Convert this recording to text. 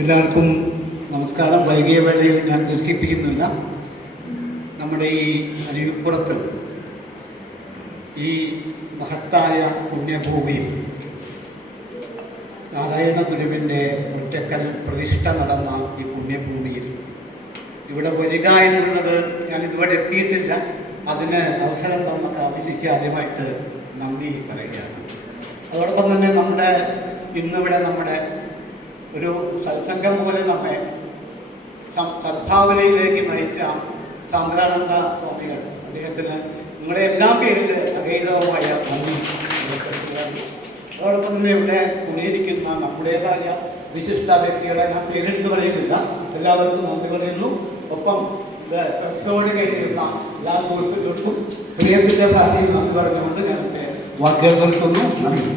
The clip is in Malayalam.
എല്ലാവർക്കും നമസ്കാരം. വൈകിയ വേളയിൽ ഞാൻ ദുഃഖിപ്പിക്കുന്നില്ല. നമ്മുടെ ഈ അരുവിപ്പുറത്ത് ഈ മഹത്തായ പുണ്യഭൂമിയിൽ നാരായണ ഗുരുവിൻ്റെ ഒറ്റക്കൽ പ്രതിഷ്ഠ നടന്ന ഈ പുണ്യഭൂമിയിൽ ഇവിടെ വരിക എന്നുള്ളത് ഞാൻ ഇതുവരെ എത്തിയിട്ടില്ല. അതിന് അവസരം തന്ന കാമിശിക്ക് ആദ്യമായിട്ട് നന്ദി പറയുകയാണ്. അതോടൊപ്പം തന്നെ ഇന്നിവിടെ നമ്മുടെ ഒരു സത്സംഗം പോലെ നമ്മെ സദ്ഭാവനയിലേക്ക് നയിച്ച സാന്ദ്രാനന്ദ സ്വാമികൾ, അദ്ദേഹത്തിന് നിങ്ങളുടെ എല്ലാ പേരിൽ അഗൈതവുമായ നന്ദി. അതോടൊപ്പം തന്നെ ഇവിടെ കൂടിയിരിക്കുന്ന നമ്മുടേതായ വിശിഷ്ട വ്യക്തികളെ ഞാൻ പേരെടുത്ത് പറയുന്നില്ല, എല്ലാവർക്കും നന്ദി പറയുന്നു. ഒപ്പം ശ്രദ്ധയോടെ കേട്ടിരുന്ന എല്ലാ സുഹൃത്തുക്കൾക്കും ഹൃദയത്തിൻ്റെ ഭാഷയിൽ നന്ദി പറഞ്ഞുകൊണ്ട് ഞാൻ വാക്കുകൾ നിർത്തുന്നു. നന്ദി.